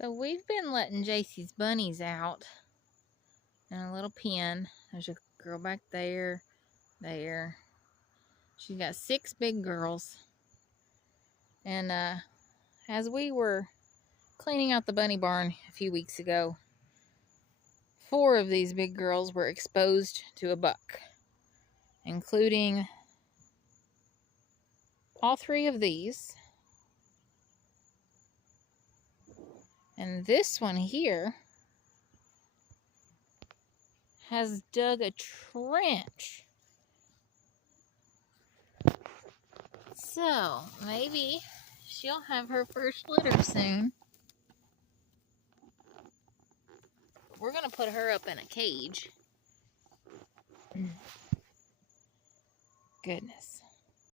So we've been letting JC's bunnies out in a little pen. There's a girl back there, there. She's got 6 big girls. And as we were cleaning out the bunny barn a few weeks ago, 4 of these big girls were exposed to a buck, including all 3 of these. And this one here has dug a trench. So maybe she'll have her first litter soon. We're going to put her up in a cage. Goodness.